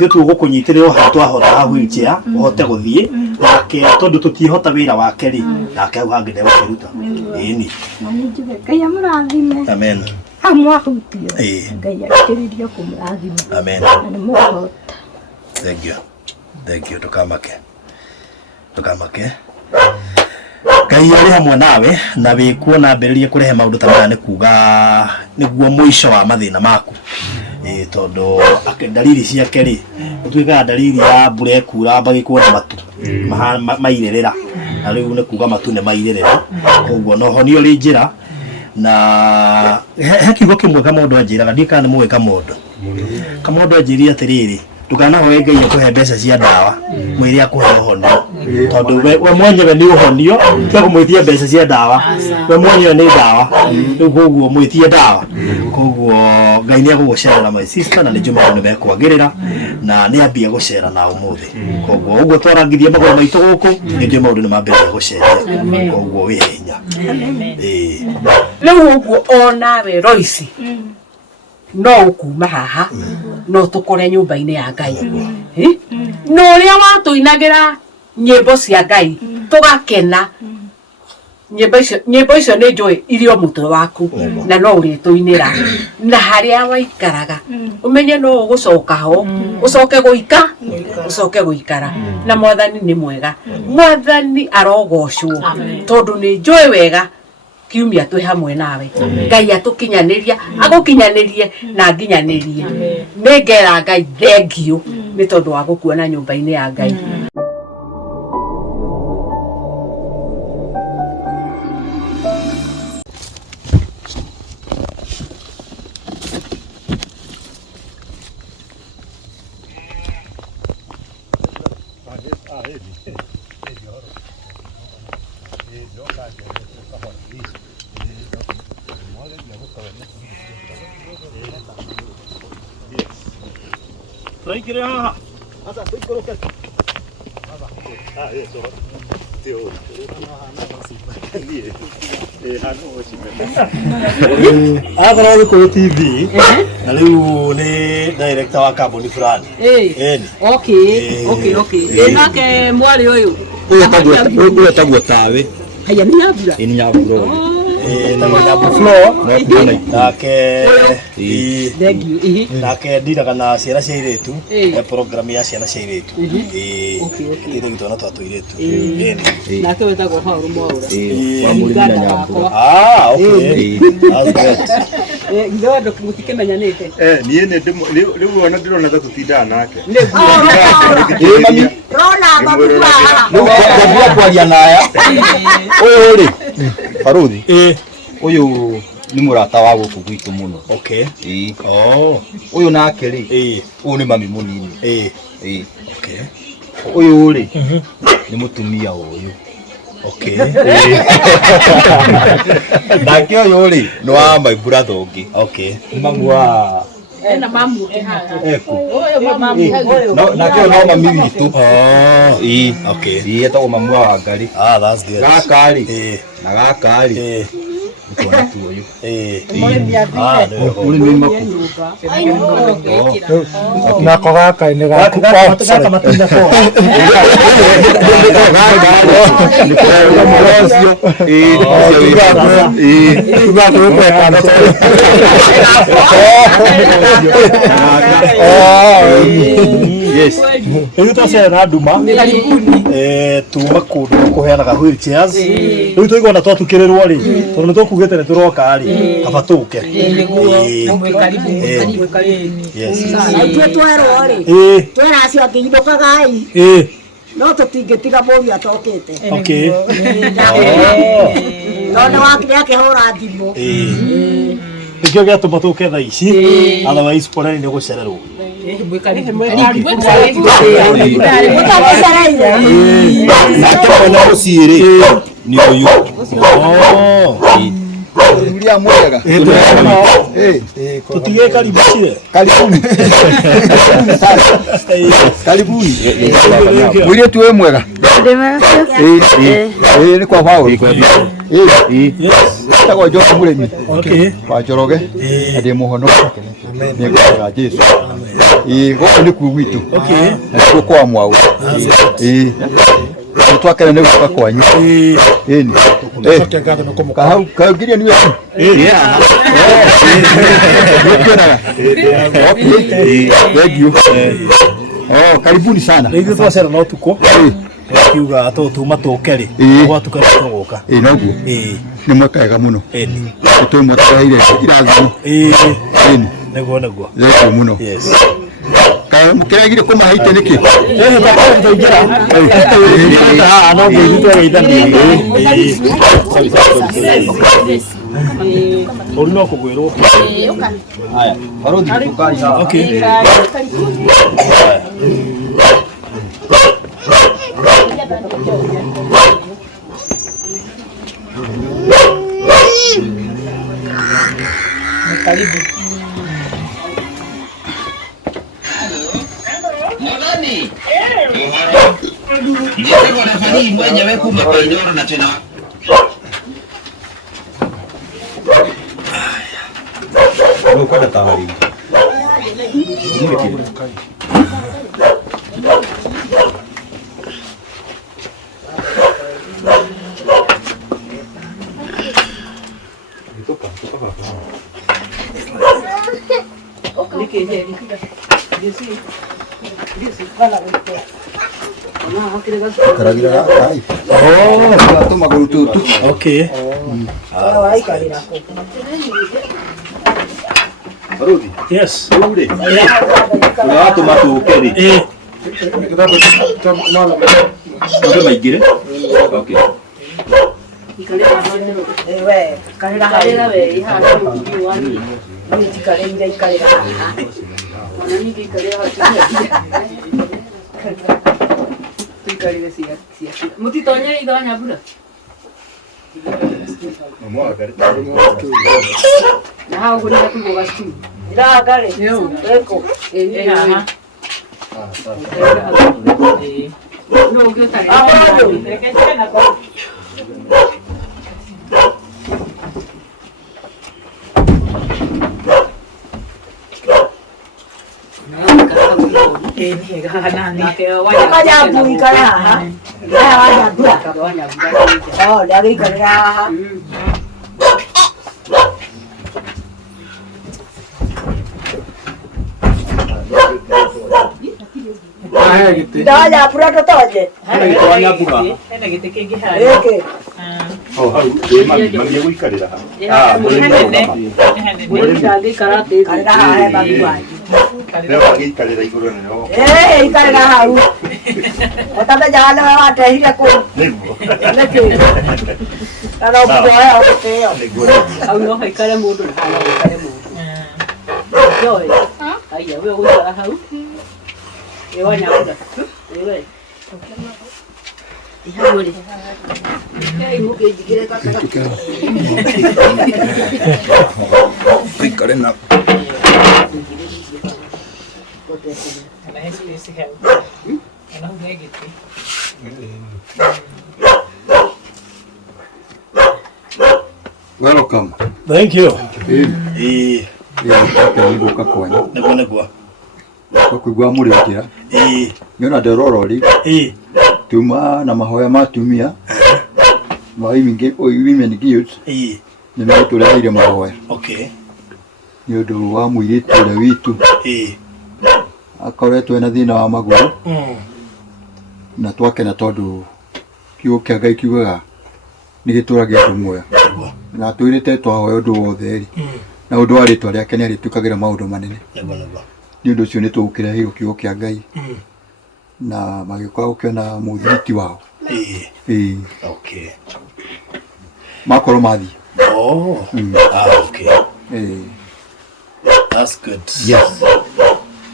ithe tugukunyitirira hatwa hota wheelchair uhote guthie nake tondu tutihota wira wake ri nake hau hangi ndegũkĩruta ĩni Ngai amũrathime amen amwahutio Ngai akĩrĩrie kũmũrathima amen na mũhota thank you tukamake Ngai arĩ hamwe nawe na wĩkuona mbĩrĩrie kũrehe maũndũ ta maya nĩ kuga nĩguo mũico wa mathĩna maku tondu dalili ciake ri utuikaga dalili ya mbura ekura bagikuona matu mairerera na riu ni kuga matu ne mairerera koguo no honio ri njira na hekigo kimwe kama mundu anjiraga ndikana muwe kama mundu anjiria atiriri ndukanahoe Ngai akuhe mbeca cia ndawa mwiri akuhe honio tondu we mwenyewe ni uhonio tia kumwitia mbeca cia ndawa we mwenyewe ni ndawa riu koguo mwitie ndawa koguo Ngai ni agugucerera my sister na ni njuma ni mekwagirira na ni ambia gucera na umuthi koguo uguo twarangithia magoro maitu guku ni njuma maundu ni mambĩrĩria guceria koguo wi hinya riu uguo onawe Royce no ukuma haha no tukore nyumba-ini ya Ngai no ria watuinagira nyimbo cia Ngai tugakena nyimbo icio ni njui irio mutwe waku na no urituinira na haria waikaraga umenye no ugucoka ho ucoke guikara na mwathani ni mwega mwathani arogocwo tondu ni njui wega kiumia twi hamwe nawe Ngai atukinyaniria agukinyanirie na nginyanirie ni ngera Ngai thengio ni tondu wa gukuona nyumba-ini ya Ngai Traikire haha. Sasa tuikoroke. Eso. Tio. Agora ko TV. Na riu ni director wa kambuni fulani. Okay. Nake mwari uyu. Uyu tagwo tawe. Haya ni nyabura. Ni nyabura. Na nyabu floor nake ndiraga na ciana cia iritu program ya ciana cia iritu ndire gitwana twatu iritu nake wetagwo Paul Mwaura wa Mũrĩmi na Nyambura that's great ndondo mutikĩmenyanĩte niĩ rĩu ona ndĩrona ta tũtindaga nake mami rona mabuwa ndio kwaria naya ũyũ rĩ Baruthi ũyũ ni mũrata wa gũkũ gwitũ mũno ũyũ nake rĩ ũyũ nĩ mami mũnini ũyũ rĩ nĩ mũtumia ũyũ nake ũyũ rĩ nĩ wa my brother ũngĩ mamu wa ena mamu eku nake no mami witũ etagwo mamu wa Wangari gaka rĩ na gaka rĩ Mwana tu uyu. Mũrĩmi maku. Na kogaka ni gaka matinda kwa. Yes. Hiyo tose na nduma. Tuma kundu kuheanaga wheelchairs. Riu tuigona twatukĩrĩrwo rĩ. Tondu tukugĩte nĩ turoka rĩ. Kaba tuke. Yes. Ithuĩ twerwo rĩ. Tweracio ngĩinũkagai. No tũtingĩtiga mũriũ atokĩte. Okay. Tondũ wakire akĩhũra thimũ. Nikio gĩatũma tuke thaa ici. Otherwise poleni nĩ gũcererwo. Ni uyu. Ulia mwega. Tutige karibu chile. Karibuni. Karibuni. Ulia tuwe mwega. Ni kwa Paul. Tago Joseph Mũrĩmi. Okay. Wa Njoroge. Ndi muhonoka. Ni kwa Jesu. Gũkũ nĩ kuo gwitũ. Okay. Nĩkuo kwa Mwau. Twakena nĩ gũka kwanyu. Ĩni. Kaũgiria nĩ wetu. Thank you. Karibuni sana. Rĩu twacera no tuko. Kiuga tũtuma tũke-rĩ. Gwatuka tũgoka. Noguo. Nĩ mwekega mũno. Ĩni. Tũmwetereire irathimo. Ĩni. Nĩguo. Thank you mũno. Yes. Kaĩ mũkĩregire kũmahaite nĩkĩ? No ngũitũ geithania. Ũrĩ no kũgwĩrwo. Haya, Barũthi tukari haha. Okay. Karibu. Mwanani? Ndio nafanyii mwenyewe kumepanyora na tena. Ndio kwenda tawari. Okay. Barũthi. Yes. Watu matũkeri. Ndio maingire. Okay. Ewe, karira we ihana mutugi wani. Ni tikarira ikarira haha. Ona ningi ikarira haha. Tikarira sia. Mutitonye idanya bura. Na uguri kugoga stu. Ira gare. Eko. Haha. No ukiota. Daya pura totoje. Eke. Mami gũikarĩra ha. Karira haha baguai. Gĩikarĩra igũrũ nĩho. Ikarira hau. Otabe jale wa tehire ku. Nĩguo. Kana kujoya okeo. Au no haikare mundu na hana haikare mundu. Yoi. Aya, wewe gũikara hau. Ewa nyauda. Ewe. Ihaguri. Kei muke jigire kaka. Gũikare na. Ana hesi hesi hau. Ana hugegiti. Welcome. Thank you. Gũka kwanyu. Nĩguo. Kũigua mũrĩ njĩra. Nĩona nderora ũrĩ. Tuma na mahoya ma tumia. Women Guild. Nĩ megũtũreheire mahoya. Okay. Nĩ ũndũ wa mũirĩtu ũrĩa witũ. Akoretwo ena thĩna wa magũrũ. Na twakena tondũ kiugo kĩa Ngai kiugaga nĩ gĩtũũragia andũ muoyo. Na twĩrĩte twahoya ũndũ wothe na ũndũ wa rĩtwa rĩake nĩ arĩtwĩkagĩra maũndũ manene. Nĩ ũndũ ũcio nĩ tũgũkĩreheirwo kiugo kĩa Ngai na magĩũka gũkĩona mũthiriti wao. Okay. Makorwo mathiĩ. Okay. That's good. Yes.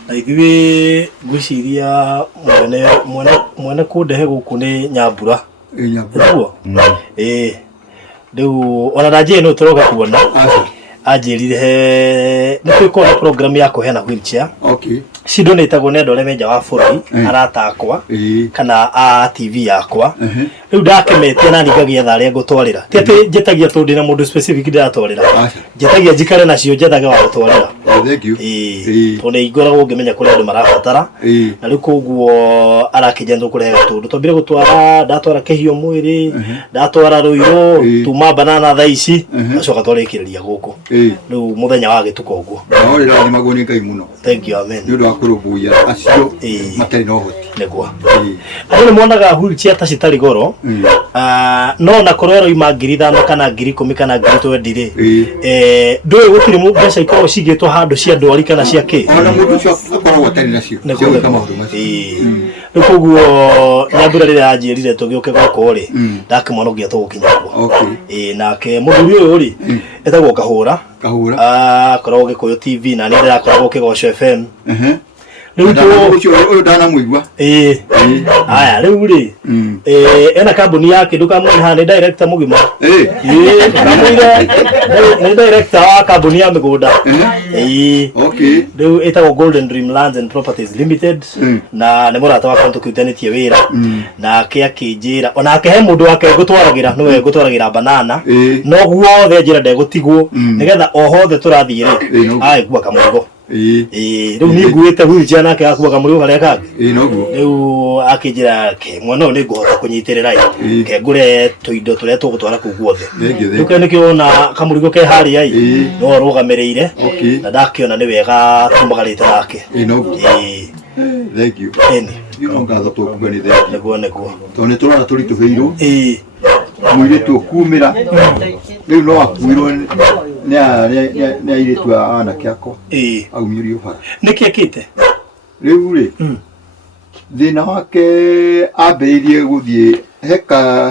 Na ithuĩ ngwĩciria mwene kũndehe gũkũ nĩ Nyambura. Nĩguo? Rĩu ona ndanjĩrĩ nũ tũroka kuona. Anjĩrire nĩ twĩkona program ya kũheana wheelchair. Okay. Cindo nĩ itagwo nĩ andũ arĩa menja wa bũrũri arata akwa kana a TV yakwa. Rĩu ndakemetia na ningagĩetha arĩa ngũtwarĩra. Ti atĩ njĩtagia tondũ ndĩ na mũndũ specific ndiratwarĩra. Njĩtagia njikare nacio njethaga wa gũtwarĩra. thank you. Tone igoragwo ngimenya kuri andu marabatara na riu koguo arakijenzo kureha tundu tombire gutwara ndatwara kehio mwiri ndatwara ruiro tuma banana thaa ici acoka twarekereria guku riu muthenya wa gituko uguo ori ra nyamagwo ni Ngai muno. Thank you, amen. Ndio akurubuya acio matari no hoti negwa ari mwonaga wheelchair ta citari goro no na korero ima 5,000 kana 10,000 kana 20 ndoi gutiri mu mbeca ikorwo cigitwo handu cia ndwari kana cia ki ona mundu cio akorwo atari nacio cio kama huduma koguo nyambura rira anjirire tugiuke goko ri ndakimwonogia tugukinya kwa nake muthuri uyu ri etagwo kahura korwo Gikuyu TV na ni ndirakoragwo Kigosho FM riu uyu ndana muigwa aya riu ri ena kambuni yake ndukamwona ha ni director mugima kamwire ni director wa kambuni ya migunda riu etagwo Golden Dream Lands and Properties Limited na ni murata wa kontu kutanitie wira na akinjira ona akehe mundu wake gutwaragira niwe gutwaragira banana no guothe njira ndegutigwo nigetha ohothe turathire ai kuwa kamurigo riu ni nguite wheelchair nake akuwa kamurigo karia kake noguo riu akinjira ke mwana ni nguhota kunyitirira ke ngure tuindo turia tugutwara ku guothe riu ni kiona kamurigo ke haria no rugamirire na ndakiona ni wega tumagarite nake noguo thank you ngatho tukugani negwo tone turara turituheirwo mwire tu kumira riu no akuirwo ni airetu ana kiako aumirio bara nikiekite riu ri thina wake ambiririe guthie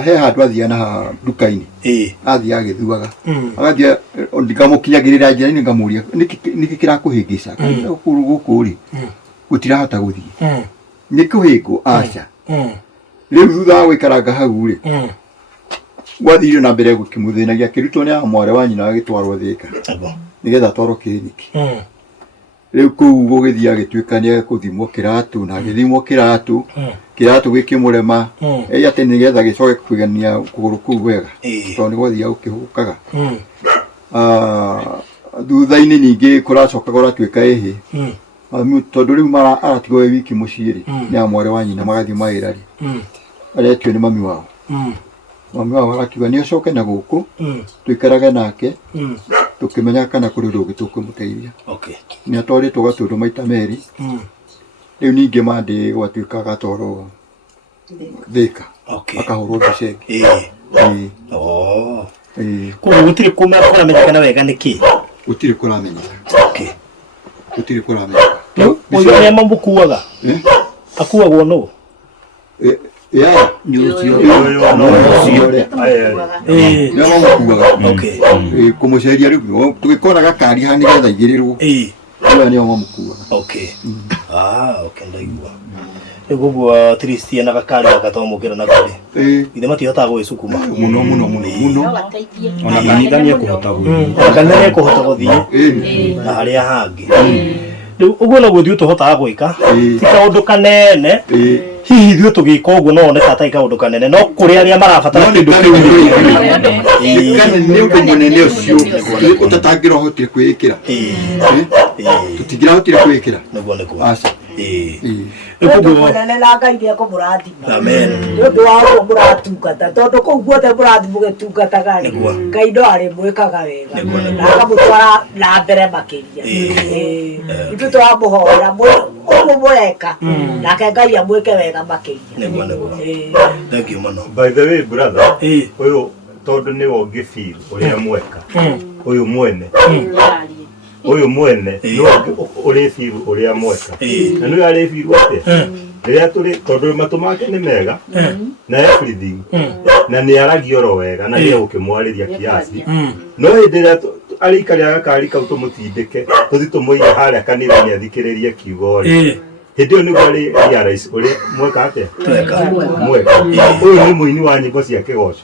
he handu athia na dukaini athia agithuaga agathia ndikamukinyagirira njira-ini ngamuria niki kirakuhingica kuru guku ri gutirahota guthie nikuhingo aca riu thutha wa guikaranga hau ri gwathire na mbere gukimuthinagia kirutwo ni amware wa nyina agitwarwo Thika nigetha twarwo kiriniki riu kuu gugithia agituika ni kuthimwo kiratu na agithimwo kiratu gikimurema ati nigetha gicoke kwigania kuguru kuu wega tondu gwathia ukihukaga thutha-ini ningi kuracoka guratuika ihi tondu riu aratigo wiki muciiri ni amware wa nyina magathie mairari aretio ni mami wao mami wao arakiuga ni acoke na guku tuikaraga nake tukimenya kana kuri rungi tukumuteithia ni atwaritwo gatundu maita meri riu ningi mandi gwatuika gatoro Thika akahurwo bicenge kuguo gutiri kuramenyekana wega niki gutiri kuramenyeka uyu ni mamukuaga akuagwo no kumuceria riu tugikona gakari ha nigetha igirirwo ni mamukua ndaigua guguo tristia na gakari agatomukira na kuri ithe matihotaga gwicukuma muno ona kanitha ni ekuhota guthie na haria hangi riu uguo no guthie tuhotaga gwika ti kaundu kanene hihi ithuĩ tũgĩka ũguo no woneka atarĩ kaũndũ kanene no kũrĩ arĩa marabatara kĩndũ kĩu nĩ ũndũ mũnene ũcio ũtatangĩrahotire kwĩĩkĩra tũtingĩrahotire kwĩĩkĩra aca mũnene na Ngai nĩekũmũrathima nĩ ũndũ wa ũguo mũratungata tondũ kũu guothe mũrathi mũgĩtungataga Ngai no arĩmwĩkaga wega na akamũtwara na mbere makĩria ithuĩ tũramũhoera ũguo mũreka nake Ngai amwĩke wega makĩria. Thank you muno. By the way brother ũyũ tondũ nĩ wongi feel ũrĩa mweka ũyũ mwene no ũrĩ feel ũrĩa mweka na nĩ arĩ feel atĩa rĩrĩa tũrĩ tondũ matũ make nĩ mega na everything na nĩ aragio ro wega na nĩ ũkĩmwarĩria kiasi no hĩndĩ ĩrĩa arĩikaria gakari kau tũmũtindĩke tũthi tũmũige harĩa kanitha-inĩ athikĩrĩrie kiugo rĩ hĩndĩ ĩyo nĩguo arĩ realize ũrĩa mweka atĩa mweka ũyũ nĩ mũini wa nyĩmbo cia Kĩgoco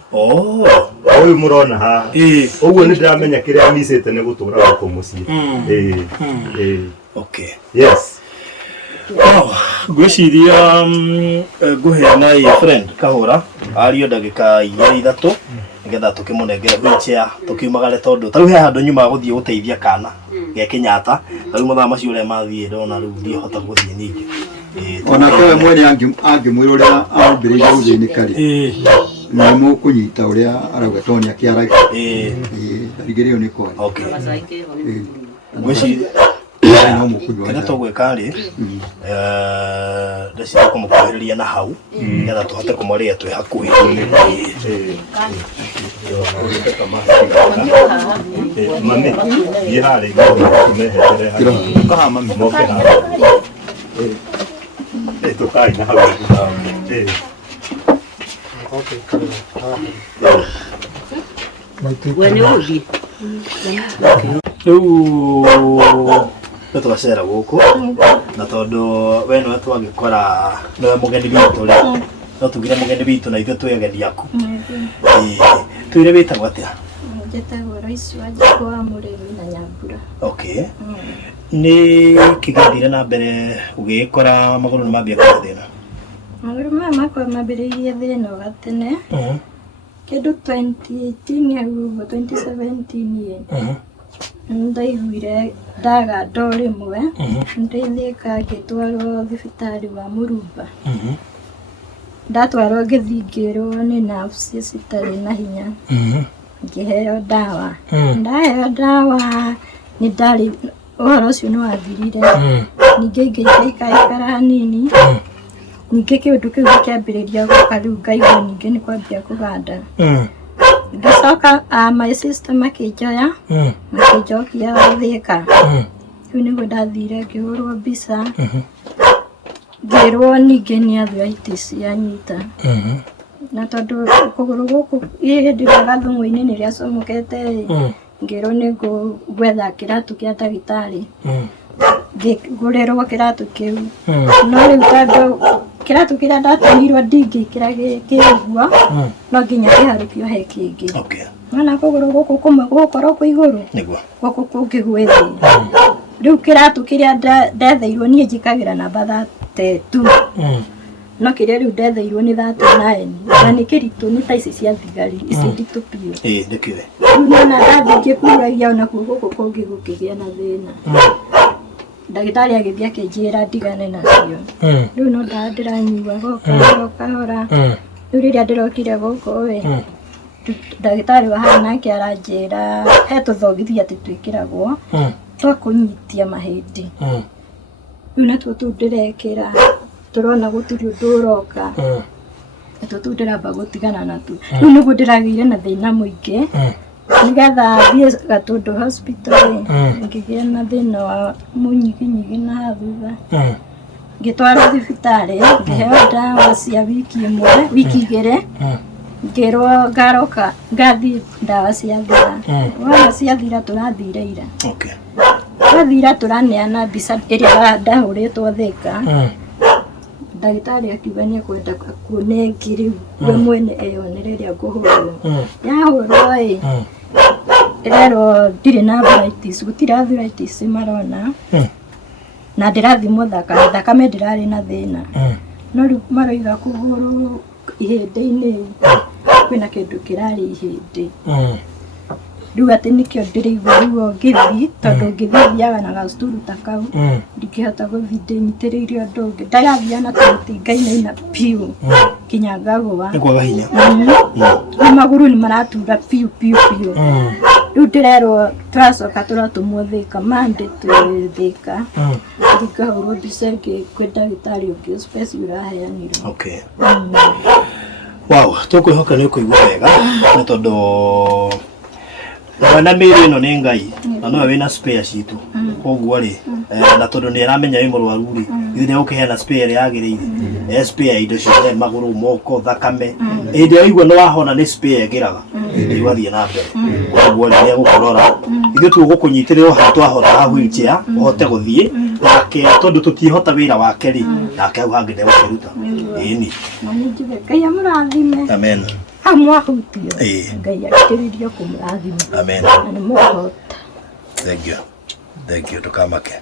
ũyũ mũrona haha ũguo nĩ ndĩramenya kĩrĩa micĩte nĩ gũtũra gũkũ mũciĩ yes ngwĩciria ngũheana friend Kahũra ario ndagĩka 2-3 nigetha tukĩmũnengere wheelchair tukiumagare tondu tau he handu nyuma gũthie gũteithia kana ge Kenyatta riu mathaa macio uria mathie ndona riu ndihota guthie ningi ona kwa mwene angimwira uria ambiriire guthĩnĩka rĩ nĩ mũkũnyita ũrĩa arauga tondũ nĩakĩaragia ndarigĩrĩirwo nĩ kwaria okay no mũkũnyua kĩrĩa tũgwĩka rĩ ndeciria kũmũkuhĩrĩria na hau nĩgetha tũhote kũmwarĩria twĩ hakuhĩ mami thiĩ harĩa tũmehetere harĩa moke haha tũkai na hau rĩu nĩtwacera gũkũ na tondũ we nĩwe twagĩkora nĩwe mũgeni witũ rĩ no tugire mũgeni witũ na ithuĩ twĩ ageni aku twĩre wĩtagwo atĩa njĩtagwo Royce Wanjikũ wa Mũrĩmi na Nyambura. Okay nĩ kĩgĩthire na mbere ũgĩkora magũrũ nĩmambia kũgĩa thĩna Magũrũ maya makwa mambĩrĩirie thĩna wa tene kĩndũ 2018 hau ũguo 2017 ndaiguire ndaga ndo rĩmwe ndaithĩka ngĩtwarwo thibitarĩ wa Mũrumba ndatwarwo ngĩthiĩ ngĩrwo nĩ nerves citarĩ na hinya ngĩheo ndawa ndaheo ndawa nĩ ndarĩ ũhoro ũcio nĩ wathirire ningĩ ngĩikaikara hanini ningĩ kĩũndũ kĩu gĩkĩambĩrĩria gũka rĩu ngaigua ningĩ nĩ kwambia kũganda ngĩcoka my sister makĩnjoya makĩnjokia Thĩka rĩu nĩguo ndathire ngĩhũrwo mbica ngĩrwo ningĩ nĩ arthritis yanyita na tondũ kũgũrũ gũkũ hĩndĩ ĩrĩa gathũngũ-inĩ nĩ rĩacomokete ngĩrwo nĩ gwetha kĩratũ kĩa ndagĩtarĩ ngũrĩrwo kĩratũ kĩu no rĩu tondũ kĩratũ kĩrĩa ndatũmirwo ndingĩkĩra kĩiguo no nginya kĩharũkio he kĩngĩ na kũgũrũ gũkũ kũmwe gũgũkorwo kwĩ igũrũ gũkũ kũngĩ gwĩ thĩ rĩu kĩratũ kĩrĩa ndetheirwo niĩ njĩkagĩra namba 32 no kĩrĩa rĩu ndetheirwo nĩ 39 na nĩ kĩritũ nĩ ta ici cia thigari ici nditũ biũ nĩkĩoĩ rĩu nona ndathiĩ ngĩkuragia ona kuo gũkũ kũngĩ gũkĩgĩa na thĩna ndagĩtarĩ agĩthiĩ akĩnjĩra ndigane nacio rĩu no ndĩranyua kahora rĩu rĩrĩa ndĩrokire gũkũ ndagĩtarĩ wa haha nake aranjĩra he tũthogithia atĩ twĩkĩragwo twa kũnyitia mahĩndĩ rĩu natuo tũu ndĩrekĩra tũrona gũtirĩ ũndũ ũroka natuo tũu ndĩramba gũtigana natuo rĩu nĩguo ndĩragĩire na thĩna mũingĩ nĩgetha thiĩ Gatũndũ hospital ngĩgĩa na thĩna wa mũnyiginyigi na thutha ngĩtwarwo thibitarĩ ngĩheo ndawa cia wiki ĩmwe wiki igĩrĩ ngĩrwo ngaroka ngathiĩ ndawa ciathira wona ciathira tũrathire ira twathira tũraneana mbica ĩrĩa ndahũrĩtwo Thĩka ndagĩtarĩ akiuga nĩ ekwenda kuona ĩngĩ rĩu we mwene eyonere rĩrĩa ngũhũrwo yahũrwo ĩrerwo ndirĩ na arthritis gũtirĩ arthritis marona na ndĩrathimwo thakame ndĩrarĩ na thĩna no rĩu maroiga kũgũrũ ihĩndĩ-inĩ kwĩna kĩndũ kĩrarĩ ihĩndĩ rĩu atĩ nĩkĩo ndĩrĩigua ruo ngĩthiĩ tondũ ngĩthiĩ thiaga na gacuturu ta kau ndingĩhota gũthiĩ ndĩnyitĩrĩire ũndũ ũngĩ ndagathiaga na tũmĩtinga-inĩ biũ nginya ngagũa rĩu magũrũ nĩ maratura biũ rĩu ndĩrerwo tũracoka tũratũmwo Thĩka Monday twĩ Thĩka ngahũrwo mbica ĩngĩ kwĩ ndagĩtarĩ ũngĩ space ũraheanirwo tũkwĩhoka nĩ ũkũigua wega nĩ tondũ mwana mĩĩrĩ ĩno nĩ Ngai na nowe wĩna spare citũ koguo rĩ na tondũ nĩ aramenya wĩ mũrwaru rĩ ithuĩ nĩ agũkĩheana spare ĩrĩa yagĩrĩire spare indo ciothe magũrũ moko thakame hĩndĩ ĩrĩa waigua nĩ wahona nĩ spare ĩngĩraga ũgathiĩ na mbere koguo rĩ nĩ agũkũrora ithuĩ tũgũkũnyitĩrĩrwo haha twahota ha wheelchair ũhote gũthiĩ nake tondũ tũtiĩhota wĩra wake rĩ nake hau hangĩ ndegũkĩruta ĩni Ngai amũrathime amen hau mwahutio Ngai akĩrĩrio kũmũrathima amen na nĩ mũhota thank you ndũkamake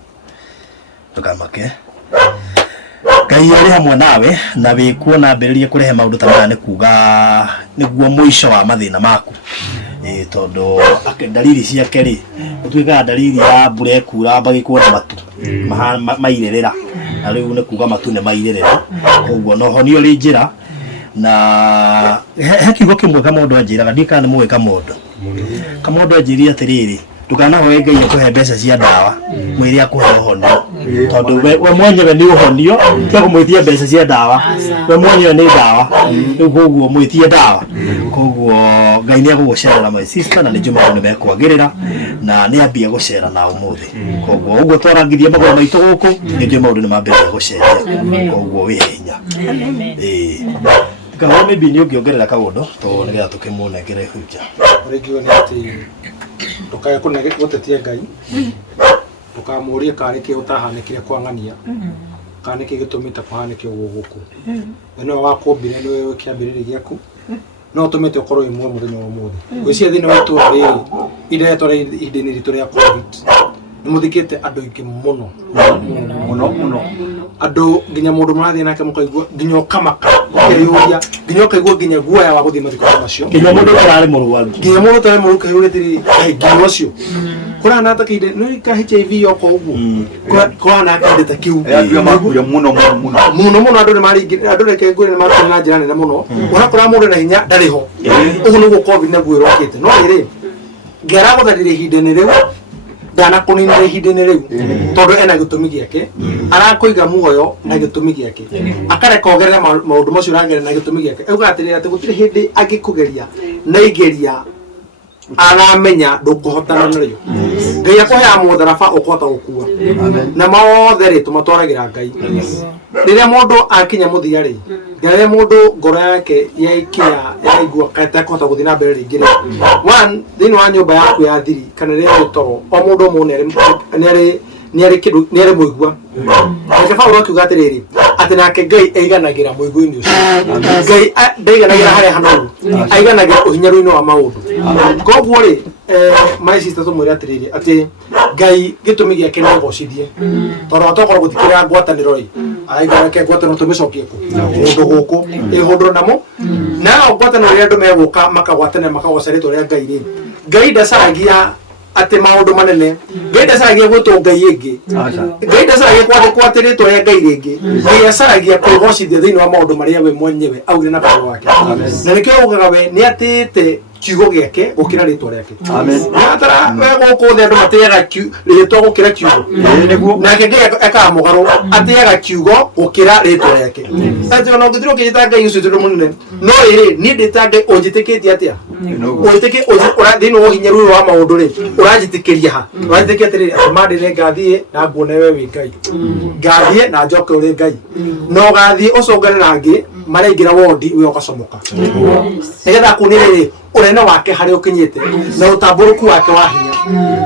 Ngai arĩ hamwe nawe na wĩkuo na mbĩrĩrie kũrehe maũndũ ta maya nĩ kuuga nĩguo mũico wa mathĩna maku tondu dalili ciake ri utuikaga dalili ya mbura ekura bagikuona matu mairerera na riu ni kuga matu ni mairerera koguo no honio ri njira na he kiugo kimwe Kamondo anjiraga ndikana muwe Kamondo anjiria atiriri ndukanahoe Ngai akuhe mbeca cia ndawa mwire akuhe uhonio tondu we mwenyewe ni uhonio tia kumwitia mbeca cia ndawa we mwenyewe ni ndawa riu koguo mwitie ndawa koguo Ngai ni agugucerera my sister na ni maundu mekwagirira na ni ambia gucera na umuthi koguo uguo twarangithia magoro maitu guku ni maundu ni mambia guceria koguo wi hinya kawa maybe ni ungiongerera kaundu to nigetha tukimunengere huja regio ni ati tukae kunege gutetia Ngai tukamuria kareke utahanekire kwangania kaneke gitumite kuhaneke guguku no wakumbire ni wewe kiambiriri giaku no tumete ukorwo imwe muthenya wa muthi gwiciria thina witu ri ire tore ideni ritu ria covid ni muthikite andu ingi muno andu nginya mundu marathie nake mukaigua nginya ukamaka ukeyuria nginya ukaigua nginya guoya wa guthie mathiko macio nginya mundu arari murwaru kayurite nginya ucio kurana ta kide no ka HIV yoko ugu kurana kide ta kiu ya makuya muno andu ni mari andu reke ngure ni mari na njira nene muno urakora mundu na hinya ndariho ugu nugo covid na gwiro kite no ire ngera gutharire hindene riu dana kuninire hindene riu tondu ena gitumi giake arakoiga muoyo na gitumi giake akareka ogerera maundu macio rangere na gitumi giake auga atirira ati gutire hindi agikugeria na igeria aramenya ndukuhotana nayo Ngai akuhea mutharaba ukwata gukua na maothe ri tumatwaragira Ngai riria mundu akinya muthia ri riria mundu ngoro yake yaikia yaigua kata kota guthii na mbere ringi ri one thini wa nyumba yaku ya thiri kana riria utoro o mundu munere niari muigua ake Paulo akiuga atiriri ati nake Ngai aiganagira muigua-ini ucio Ngai ndaiganagira haria hanoru aiganagira uhinyaru-ini wa maundu koguo ri my sister tumwire atiriri ati Ngai gitumi giake ni gocithie tondu atokorwo guthikira ngwataniro ri aigarake ngwataniro tumicokie ku mundu guku ihundro namo na ngwataniro ri andu meguka makagwatana makagoceretwo ria Ngai ri Ngai ndacaragia ati maundu manene Ngai ndacaragia gwitwo Ngai ingi Ngai ndacaragia kwatiritwo ria Ngai ringi Ngai acaragia kwigocithia thiini wa maundu maria we mwenyewe augire na Paulo wake na nikio ugaga we ni atite kiugo giake gukira ritwa riake na tara we guku thi andu matiaga ritwa gukira kiugo nake Ngai akamugaru atiaga kiugo gukira ritwa riake ati ona ngithiro kinyita Ngai ucio tundu munene no iri ni ndita Ngai unjitikitie atia unjitikitie ura thini wo hinyaru wa maundu ri uranjitikiria ha uranjitikiria atiri mandire ngathie na nguone we wi Ngai ngathie na njoke uri Ngai no gathie ucongane na ngi maraingira wodi we ugacomoka nigetha kunire urena wake hari ukinyite na utamburuku wake wa hinya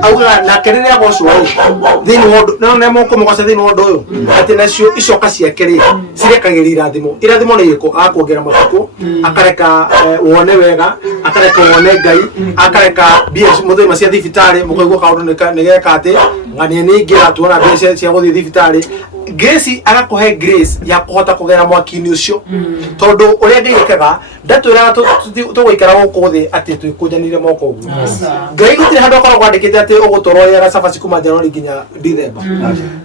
auga na keriria gocwo thini wondu no nemo kumugoca thini wondu uyu ati nacio icoka ciake ri cirekagirira irathimo ni iko akuongera matuko akareka wone wega akareka wone Ngai akareka bia muthima cia thibitari mukaigua kaundu nigeka ati ngani ni ngira tuona bia cia guthii thibitari Grace agakuhe grace ya kuhota kugera mwaki-ini ucio tondu uria Ngai ekaga ndatwira tugwikara guku thi ati twikujanire moko uguo Ngai gutire handu akoragwo andikite ati ugutoroya gacabaci kuma Januari nginya December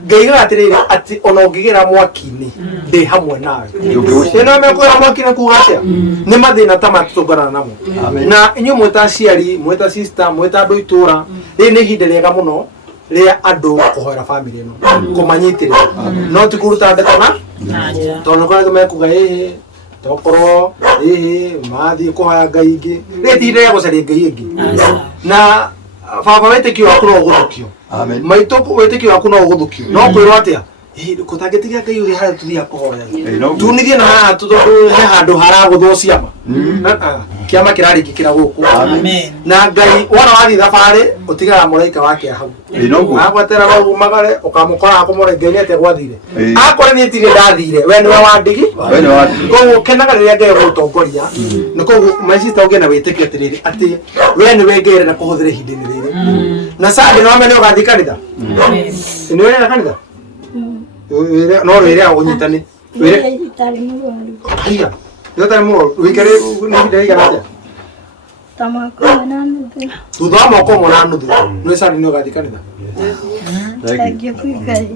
Ngai gatiriri ati ona ungigira mwaki-ini ndi hamwe nawe ino mekwira mwaki-ini kuga atia ni mathina ta matutungana namo na inyu mwita ciari mwita sister mwita andu itura ri ni ihinda riega muno ria andu kuhoera family ino kumanyitire no tikuruta ndetona tondu kwa mekuga tokorwo mathi kuhoya Ngai ingi riti ria gucaria Ngai ingi na baba wetiki waku no guthukio maitu wetiki waku no guthukio no kwirwo atia kutangitiga Ngai uri haria tuthia kuhoya tunithie na haha tondu he handu haraguthwo ciama kiama kirarikikira guku na Ngai wona wathi thabari utigara muraika wake hau agwatera bau magare ukamukora akumore Ngai ate gwathire akore ni tire ndathire we niwe wandigi ko kenaga riria Ngai gutongoria niko my sister ugena witike atiriri ati we niwe Ngai na kuhuthire hindini riri na sadi no amene ugathi kanitha ni we na kanitha no riri agunyitani wire itari muwaru haya yota mo wikare ni ndai garate ta mwaka ũmwe na nuthu. Thutha wa mwaka ũmwe na nuthu nĩ Sandi nĩ ũgathiĩ kanitha? Thengiũ kwĩ Ngai.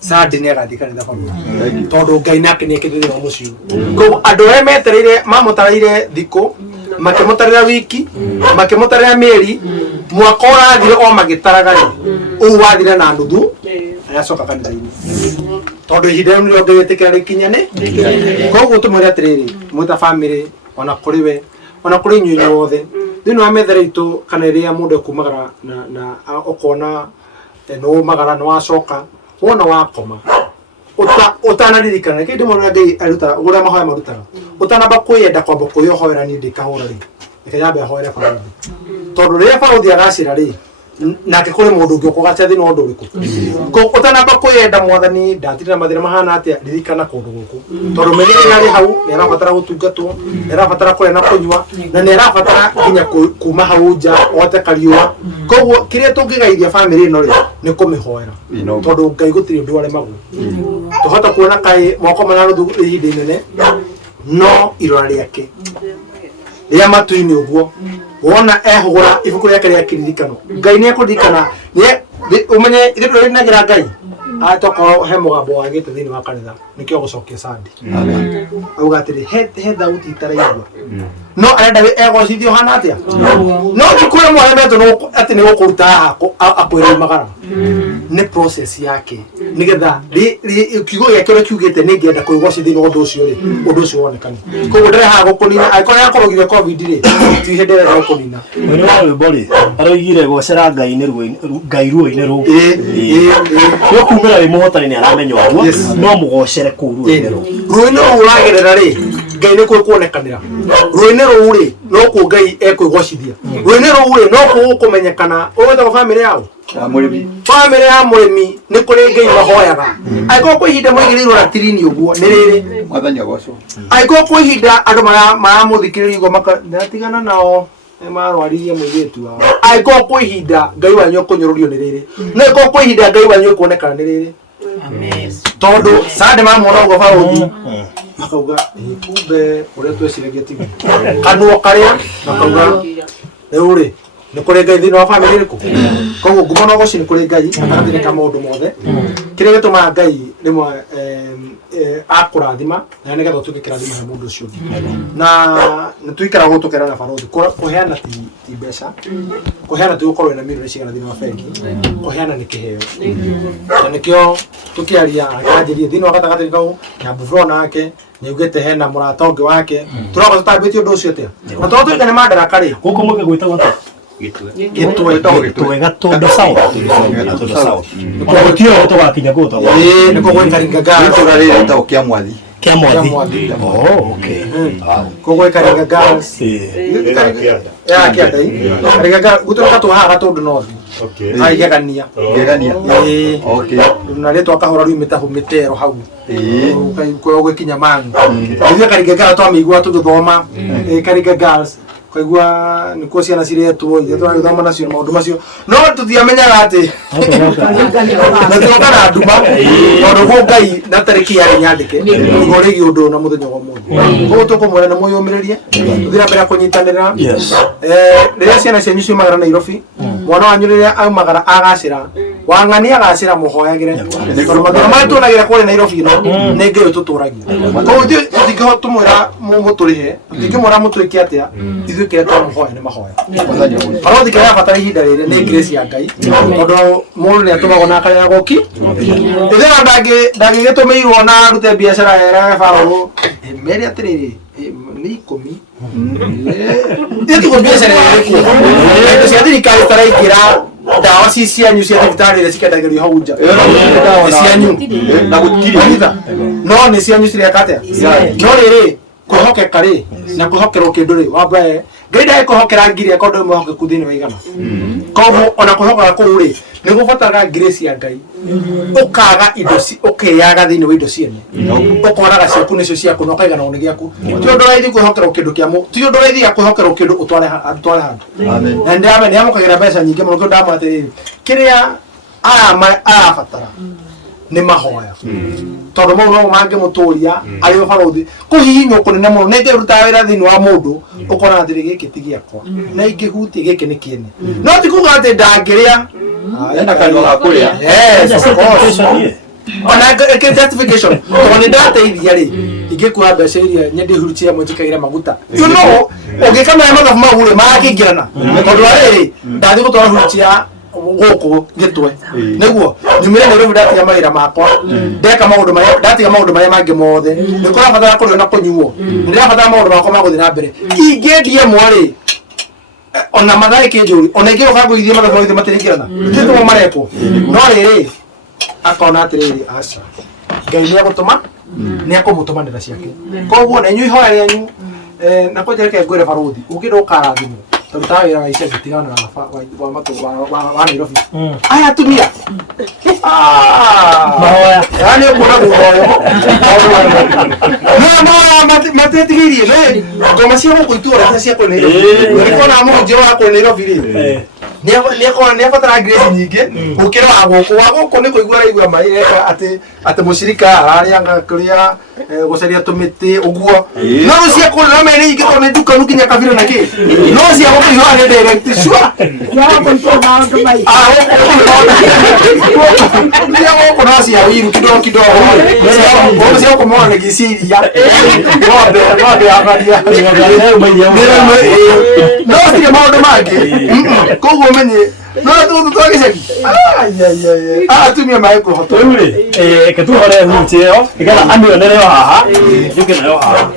Sandi nĩ agathiĩ kanitha bamwe tondũ Ngai nake nĩ ekĩte thĩinĩ wa mũciĩ. Koguo andũ arĩa metereire mamũtaraire thikũ makĩmũtarĩra wiki makĩmũtarĩra mĩeri mwaka ũrathire o magĩtaraga ũũ wathire na nuthu ayacoka kanitha-inĩ tondũ ihinda rĩu nĩrĩo Ngai etĩkĩra rĩkinyane. Koguo tũmwĩre atĩrĩrĩ mwĩta bamĩrĩ ona kũrĩ we ona kũrĩ inyuĩ inyuothe thĩinĩ wa methere itũ kana rĩrĩa mũndũ ekumagara na ũkona nĩwaumagara nĩwacoka wona wakoma utanaririkana kĩndũ mũndũ Ngai aruta ũrĩa mahoya marutaga utanamba kwĩyenda kwamba kwĩyohoera niĩ ndĩkahũra rĩ reke nyambe hoere barũthi tondũ rĩrĩa barũthi agacĩra rĩ nake kũrĩ mũndũ ũngĩ ũkũgacĩra thĩinĩ wa ũndũ ũrĩkũ utanamba kwĩyenda mwathani ndatirĩ na mathĩna mahana atĩa ririkana kũndũ gũkũ tondũ menyerera arĩ hau nĩ arabatara gũtungatwo nĩ arabatara kũrĩa na kũnyua na nĩ arabatara nginya kuma hau nja ote kariũa. Koguo kĩrĩa tũngĩgaithia bamĩrĩ ĩno rĩ nĩ kũmĩhoera tondũ Ngai gũtirĩ ũndũ aremagwo. Tũhota kuona kaĩ mwaka ũmwe na nuthu ihinda inene no irora rĩake rĩrĩa matu-inĩ ũguo wona ehũgũra ibuku rĩake rĩa kĩririkano Ngai nĩ ekũririkana ũmenye ithuĩ tũrĩrinagĩra Ngai tokorwo he mũgambo wagĩte thĩinĩ wa kanitha nĩkĩo gũcokia Sandi auga atĩrĩ he thauti itaraigua no arenda egocithio hana atĩa no ngĩkwĩra mwaremetwo atĩ nĩ gũkũruta haha akwĩra umagara nĩ process yake nĩgetha kiugo gĩake ũrĩa kiugĩte nĩ ngĩenda kwĩgocithia thĩinĩ wa ũndũ ũcio rĩ ũndũ ũcio wonekane. Koguo ndĩrehaga gũkũnina angĩkorwo yakorogire covid rĩ ti hĩndĩ ĩrĩa gũkũnina mwene wa rwĩmbo rĩ aroigire gocera Ngai ruo-inĩ rũu nĩ kumĩra wĩ mũhotani nĩ aramenya ũguo no mũgocere kũu ruo-inĩ rũu. Ruo-inĩ rũu ũragerera rĩ Ngai nĩ kuonekanĩra ruo-inĩ rũu rĩ no kuo Ngai ekwĩgocithia ruo-inĩ rũu rĩ no kuo gũkũmenyekana ũgwetagwo bamĩrĩ yao bamĩrĩ ya mũrĩmi nĩ kũrĩ Ngai mahoyaga angĩkorwo kwa ihinda mũigĩrĩirwo na tirini ũguo nĩ rĩrĩ angĩkorwo kwa ihinda andũ maramũthikĩrĩria ũguo makatigana nao marwaririe mũirĩtu wao angĩkorwo kwa ihinda Ngai wanyu ũkũnyũrũrio nĩ rĩrĩ no angĩkorwo kwa ihinda Ngai wanyu ũkuonekana nĩ rĩrĩ tondũ Sandi mamwona ũguo barũthi makauga kumbe ũrĩa tweciragia tiguo kanua karĩa makauga rĩu rĩ nĩ kũrĩ Ngai thĩinĩ wa bamĩrĩ ĩrĩkũ. Koguo ngumo na ũgoci nĩ kũrĩ Ngai gatagatĩ ka maũndũ mothe kĩrĩa gĩtũmaga Ngai rĩmwe akũrathima na nĩgetha ũtuĩke kĩrathima he mũndũ ũcio ũngĩ na nĩ tũikara gũtũkera na barũthi kũheana ti mbeca kũheana ti gũkorwo na mirioni cigana thĩinĩ wa bengi kũheana nĩ kĩheo na nĩkĩo tũkĩaria akanjĩrie thĩinĩ wa gatagatĩ kau Nyambura nake nĩ ugĩte hena mũrata ũngĩ wake tũroka tũtambĩtie ũndũ ũcio atĩa na tondũ tũigane madaraka rĩ gũkũ mũke gwĩtagwo atĩa Gĩtwega Tũndũ South gũtirĩ ũndũ tũgakinya gũtagwo nĩ kũgwĩ Karinga Girls itũra rĩrĩ rĩtagwo Kĩamwathi. Koguo Karinga Girls Karinga Girls gũtuĩka tũhaga Tũndũ North aigegania na rĩtwa akahũra rĩu mĩtahu mĩtero hau gũkinya mangu ithuĩ Karinga Girls twamĩigua tũgĩthoma Karinga Girls kaigua nĩ kuo ciana ciretwo ithuĩ tũragĩthoma nacio maũndũ macio no tũtiamenyaga atĩ na nduma tondũ guo Ngai na tarĩki yarĩ nyandĩke igũrũ rĩgiĩ ũndũ na mũthenya wa ũmũthĩ. Koguo tũkũmwĩra nĩ mwĩyũmĩrĩrie tũthiĩ na mbere kũnyitanĩra rĩrĩa ciana cianyu ciumagara Nairobi mwana wanyu rĩrĩa aumagara agacĩra wang'ani agacĩra mũhoyagĩre tondũ mathĩna marĩa tuonagĩra kũrĩa Nairobi ĩno nĩ Ngai ũtũtũragia. Koguo tũtingĩhotũmwĩra mũtũrĩhe tũtingĩmwĩra mũtwĩke atĩa ithuĩ kĩrĩa twamũhoya nĩ mahoya barũthi kĩrĩa abatara ihinda rĩrĩ nĩ grace ya Ngai tondũ mũndũ nĩ atũmagwo na karĩa goki ithuĩ ndangĩgĩtũmĩirwo na rute biacara yera barũrũ mere atĩrĩrĩ nĩ 10 ĩtugo biacara ĩrĩkuo indo cia thirikari citaraingĩra ndawa cianyu cia thibitarĩ iria cikendagĩrio hau nja nĩ cianyu na gũtirĩ no nĩ cianyu cireka atĩa no rĩrĩ kwĩhokeka rĩ na kwĩhokerwo kĩndũ rĩ wambaye Ngai ndagĩkwĩhokera ngiri akorwo ndũrĩ mwĩhokeku thĩinĩ wa igana. Koguo ona kwĩhokera kũu rĩ nĩ gũbataraga grace ya Ngai ũkaga indo ũkĩyaga thĩinĩ wa indo ciene ũkoraga ciaku nĩcio ciaku na ũkaiganwo nĩ gĩaku ti ũndũ raithi kwĩhokerwo kĩndũ kĩa ti ũndũ raithi kwĩhokerwo kĩndũ ũtware handũ na nĩamũkagĩra mbeca nyingĩ mũno kĩndũ ndamwatĩrĩrĩ kĩrĩa arabatara nĩ mahoya tondũ mau no mangĩmũtũria arĩ ũbarũthi kũhihinywo kũnene mũno nĩ ngĩrutaga wĩra thĩinĩ wa mũndũ ũkona atĩ gĩkĩ ti gĩakwa na ingĩhutia gĩkĩ nĩ kĩene no ti kuga atĩ ndangĩrĩa ena kanua ga kũrĩa ona justification tondũ nĩ ndateithia rĩ ingĩkuoya mbeca iria nyendĩhurutia amwe njĩkagĩre maguta you know ũngĩkamenya mathabu mau rĩ magakĩingĩrana tondũ rĩrĩ ndathiĩ gũtwara hurutia gũkũ gĩtwe nĩguo nyumire Nairobi ndatiga mawĩra makwa ndeka maũndũ marĩa ndatiga maũndũ marĩa mangĩ mothe nĩ kũrabatara kũrĩo na kũnyuo nĩ ndĩrabatara maũndũ makwa ma gũthiĩ na mbere ingĩendia mwarĩ ona mathaĩ kĩnjũri ona ingĩ ũka ngũithie mathabu maithe matĩrĩkĩrana tũtũmo marekwo no rĩrĩ akona atĩrĩrĩ aca Ngai nĩ agũtũma nĩ akũmũtũmanĩra ciake koguo na inyuĩ ihoya rĩanyu na kũnjereke ngwĩre barũthi ũkĩenda ũkarathimwo tondũ ta wĩra wa ica gĩtigana wa Nairobi aya atumia mahoya yani ũkuona guoyo no matetigĩirie ngoma cia gũkũ itũũra cia kũrĩ Nairobi nĩkona mũhunjia wa kũrĩ Nairobi rĩ nĩ abatara grace nyingĩ gũkĩra wa gũkũ nĩ kũigua araigua maireka atĩ mũcirika ararĩanga kũrĩa gũcaria tũmĩtĩ ũguo no cia kũrĩ na mene nyingĩ tondũ nĩ ndukanu nginya kabira na kĩ no cia gũkũ ihoya nĩ direct sure cia gũkũ no cia wiru kidogo kidogo cia gũkũ mwana nĩ gĩciria ng'ombe ya maria no cia maũndũ mangĩ koguo menye no tu twagicagi atumia maĩkũhotwo rĩu rĩ ke tuhore huti ĩyo nĩgetha amĩonere o haha njũke nayo haha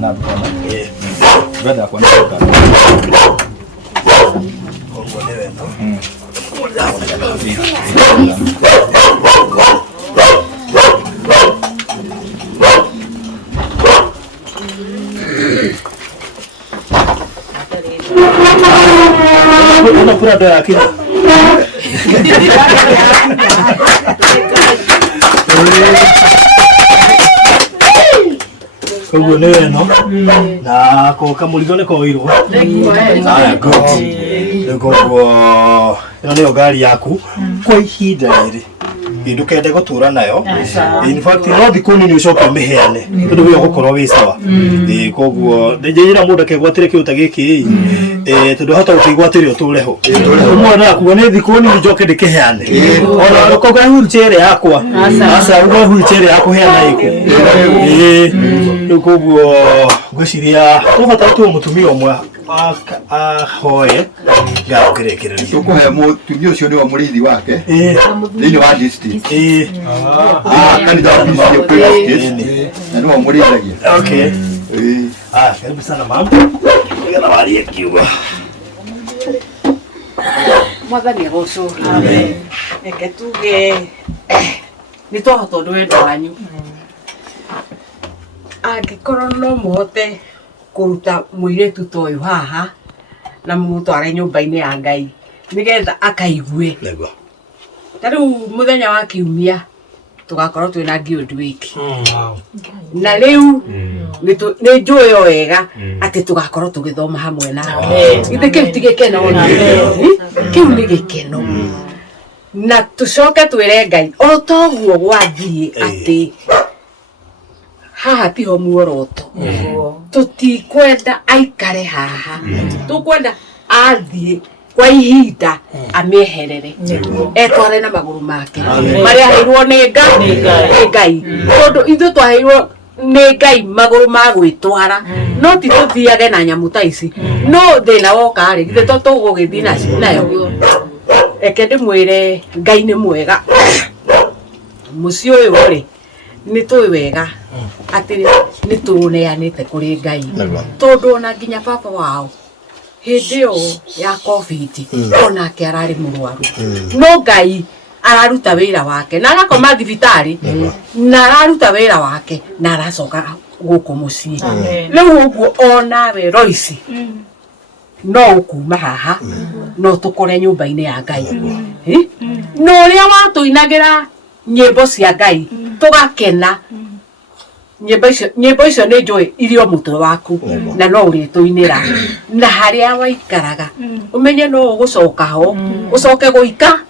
na brother kwa nini una pura de aquí koguo nĩ weno na kamũrigo nĩ koirwo aya good koguo ĩno nĩyo ngari yaku kwa ihinda rĩrĩ ndũkende gũtũra nayo in fact no thikũ nini ũcoke ũmĩheane tondũ wĩ ũgũkorwo wĩ sawa koguo njĩra mũndũ akegwatĩre kĩũta gĩkĩ tondũ hota ũkĩgwatĩre ũtũre ho ũmwe nakuo nĩ thikũ nini njoke ndĩkĩheane ona koguo hurutia ĩrĩa yakwa aca uga hurutia ĩrĩa yakũheana ĩkũ rĩu koguo ngwĩciria ũbatara tu mũtumia ũmwe ahoye gakĩrekereria tũkũhe mũtumia ũcio nĩwe mũrĩithi wake thĩinĩ wa district kanitha wa na nĩwe mũrĩithagia okay karibu sana mama nĩgetha warie kiugo mwathani agocwo reke tuge nĩ twahota ũndũ wendo wanyu angĩkorwo no mũhote kũruta mũirĩtu ta ũyũ haha na mũtware nyũmba-inĩ ya Ngai nĩgetha akaigue ta rĩu mũthenya wa kiumia tũgakorwo twĩna guild week na rĩu nĩ njũĩ o wega atĩ tũgakorwo tũgĩthoma hamwe nawe githĩ kĩu ti gĩkeno kĩu nĩ gĩkeno na tũcoke twĩre Ngai o toguo gwathiĩ atĩ haha tiho muoroto tutikwenda aikare haha tukwenda athiĩ kwa ihinda amĩeherere etware na magũrũ make marĩa aheirwo nĩ Ngai tondũ ithuĩ twaheirwo nĩ Ngai magũrũ ma gwĩtwara no ti tũthiage na nyamũ ta ici no thĩna woka rĩ githĩ to tũgũgĩthiĩ nayo reke ndĩmwĩre Ngai nĩ mwega mũciĩ ũyũ rĩ nĩ tũĩ wega atĩ nĩ tũneanĩte kũrĩ Ngai tondũ ona nginya baba wao hindi yo ya covid onake arari murwaru no Ngai araruta wira wake na agakoma thibitari na araruta wira wake na aracoka guku mucii riu uguo onawe Roici no ukuma haha no tukore nyumba-ini ya Ngai no ria watuinagira nyimbo cia Ngai tugakena nyimbo icio ni njui irio mutwe waku na no urituinira na haria waikaraga umenye no ugucoka ho ucoke guika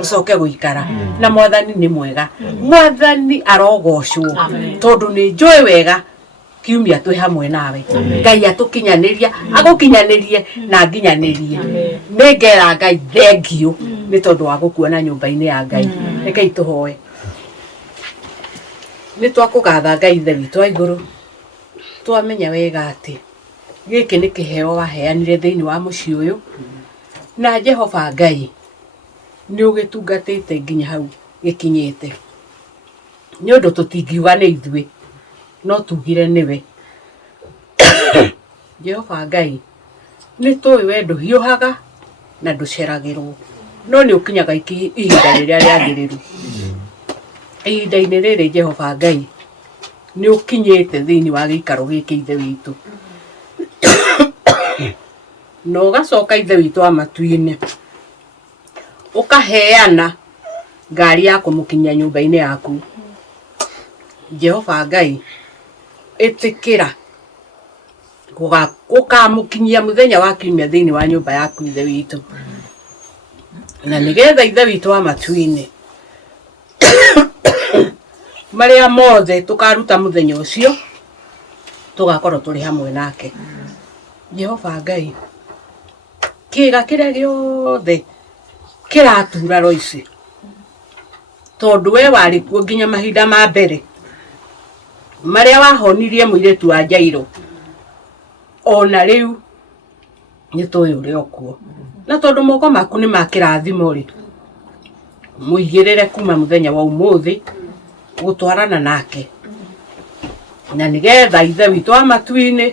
ucoke guikara na Mwathani ni mwega Mwathani arogocwo tondu ni njui wega kiumia twi hamwe nawe Ngai atukinyaniria agukinyanirie na nginyanirie ni ngera Ngai thengio ni tondu wa gukuona nyumba-ini ya Ngai rekei tuhoe ni twakugatha Ngai ithe witũ wa igũrũ twamenya wega ati gĩkĩ nĩ kĩheo waheanire thĩinĩ wa mũciĩ ũyũ na Jehova Ngai nĩ ũgĩtungatĩte nginya hau gĩkinyĩte nĩ ũndũ tũtingiuga nĩ ithuĩ no tugire nĩwe Jehova Ngai nĩ tũĩ we ndũhiũhaga na ndũceragĩrwo no nĩ ũkinyaga ihinda rĩrĩa rĩagĩrĩru ihinda-inĩ rĩrĩ Jehova Ngai nĩ ũkinyĩte thĩinĩ wa gĩikaro gĩkĩ ithe witũ na ũgacoka ithe witũ wa matu-inĩ ũkaheana ngari ya kũmũkinyia nyũmba-inĩ yaku Jehova Ngai ĩtĩkĩra gũkamũkinyia mũthenya wa kiumia thĩinĩ wa nyũmba yaku ithe witũ na nĩgetha ithe witũ wa matu-inĩ maria mothe tukaruta muthenya ucio tugakorwo turi hamwe nake Jehova Ngai kiga kiria giothe kiratura Roici tondu we wari kuo nginya mahinda ma mbere maria wahonirie muiretu wa Jairo ona riu ni tũĩ ũrĩ okuo na tondu moko maku ni makirathimo ri muigirire kuma muthenya wa umuthi gutwarana nake na nigetha ithe witũ wa matu-inĩ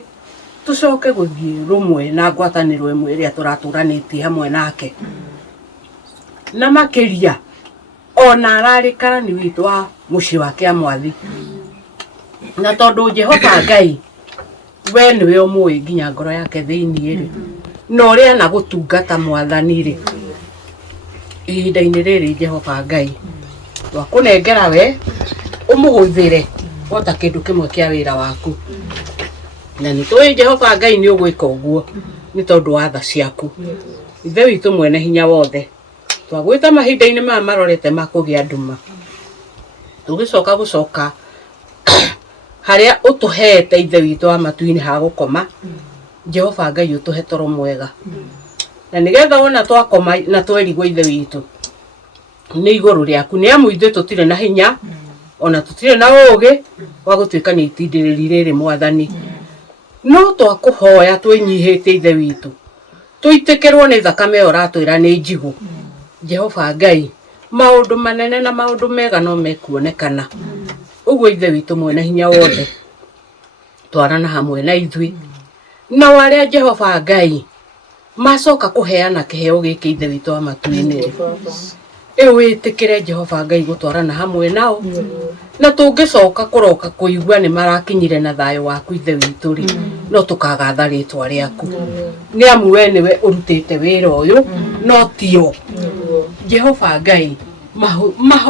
tucoke guthii rumwe na ngwatanĩro ĩmwe ĩrĩa tũratũranĩtie hamwe nake na makiria ona ararĩ karani witũ wa mũciĩ wake a mwathi na tondu Jehova Ngai we nĩwe ũmũĩ nginya ngoro yake thĩinĩ rĩ na ũrĩa na gũtungata Mwathani rĩ ihinda-inĩ rĩrĩ Jehova Ngai wakũnengera we umuhuthire ota kindu kimwe kia wira waku na ni tũĩ Jehova Ngai ni ũgwĩka ũguo ni tondu wa tha ciaku ithe witũ mwene hinya wothe twagwĩta mahinda-inĩ maya marorete ma kũgĩa nduma tũgĩcoka gũcoka haria ũtũhete ithe witũ wa matu-inĩ ha gũkoma Jehova Ngai ũtũhe toro mwega na nigetha wona twakoma na twerigwo ithe witũ ni igũrũ rĩaku nĩ amu ithuĩ tũtirĩ na hinya ona tũtirĩ na ũũgĩ wa gũtuĩka nĩ itindĩrĩri rĩrĩ Mwathani no twakũhoya twĩnyihĩte ithe witũ tũitĩkĩrwo nĩ thakame ũratwĩra nĩ njigũ Jehova Ngai maũndũ manene na maũndũ mega no mekuonekana ũguo ithe witũ mwene hinya wothe twarana hamwe na ithuĩ na warĩa Jehova Ngai macoka kũheana kĩheo gĩkĩ ithe witũ wa matu-inĩ wĩtĩkĩre Jehova Ngai gũtwarana hamwe nao na tũngĩcoka kũroka kũigua nĩ marakinyire na thayũ waku ithe witũ rĩ no tũkagatha rĩtwa rĩaku nĩ amu we nĩwe ũrutĩte wĩra ũyũ no tio Jehova Ngai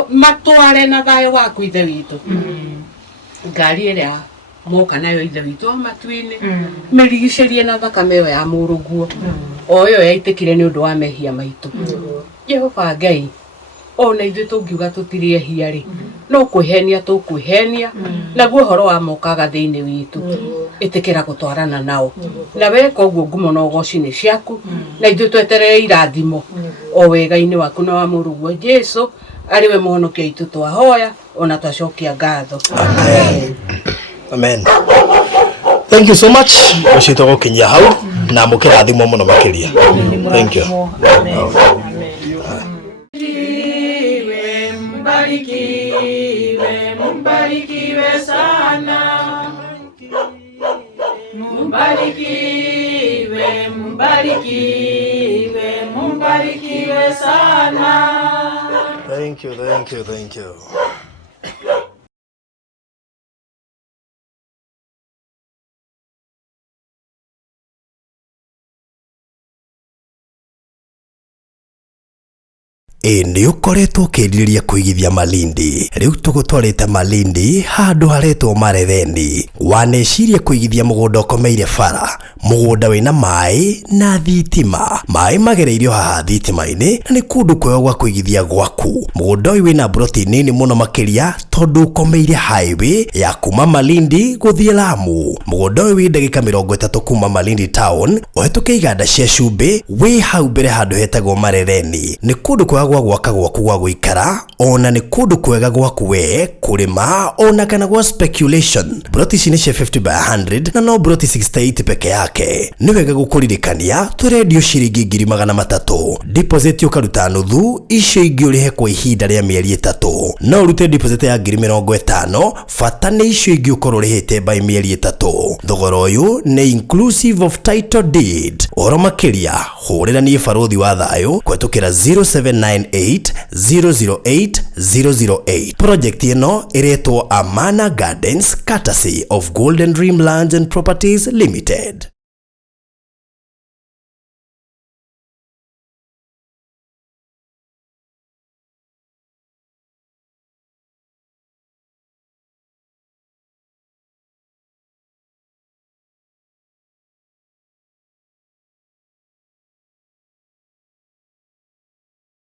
matware na thayũ waku ithe witũ ngari ĩrĩa moka nayo ithe witũ wa matu-inĩ mĩrigicĩrie na thakame ĩyo ya mũrũguo o ĩyo yaitĩkire nĩ ũndũ wa mehia maitũ Jehova Ngai ona ithuĩ tũngiuga tũtirĩ ehia rĩ no kwĩhenia tũkwĩhenia naguo ũhoro wa mokaga thĩinĩ witũ ĩtĩkĩra gũtwarana nao na weka ũguo ngumo na ũgoci nĩ ciaku na ithuĩ tweterere irathimo o wega-inĩ waku na wa mũrũguo Jesũ arĩ we mũhonokia witũ twahoya ona twacokia ngatho Amen. Amen. Thank you so much. Mũcitwo gũkinyia hau na mũkĩrathimwo mũno makĩria. Thank you. Mbarikiwe sana. Mbarikiwe. Mubarikiwe sana. Thank you. Nĩ ũkoretwo ũkĩrirĩria kũigithia Malindi. Rĩu tũgũtwarĩte Malindi handũ haretwo Maretheni. Waneciria kũigithia mũgũnda ũkomeire bara, mũgũnda wĩna maĩ na thitima. Maĩ magereirio haha thitima-inĩ na nĩ kũndũ kwega gwa kũigithia gwaku. Mũgũnda ũyũ wĩna broti nini mũno makĩria tondũ ũkomeire highway ya kuma Malindi gũthiĩ Lamu. Mũgũnda ũyũ wĩ ndagĩka 30 kuma Malindi town, ũhetũke iganda cia cumbĩ, wĩ hau mbere handũ hetagwo Maretheni. Nĩ kũndũ kwega gwa gwaka gwaku gwa gũikara, ona nĩ kũndũ kwega gwaku we kũrĩma, ona kana gwa speculation. Broti ici nĩ cia 50 by 100 na no broti 68 peke yake. Nĩ wega gũkũririkania tũrendio ciringi 300,000. Deposit ũkaruta nuthu, icio ingĩ ũrĩhe kwa ihinda rĩa mĩeri 3. No ũrute deposit ya 50,000, bata nĩ icio ingĩ ũkorwo ũrĩhĩte by mĩeri 3. Thogora ũyũ nĩ inclusive of title deed. Ũhoro makĩria hũrĩra niĩ barothi wa thayũ kũhetũkĩra 0798-008-008. Project ĩno ĩretwo Amana Gardens courtesy of Golden Dream Lands and Properties Limited.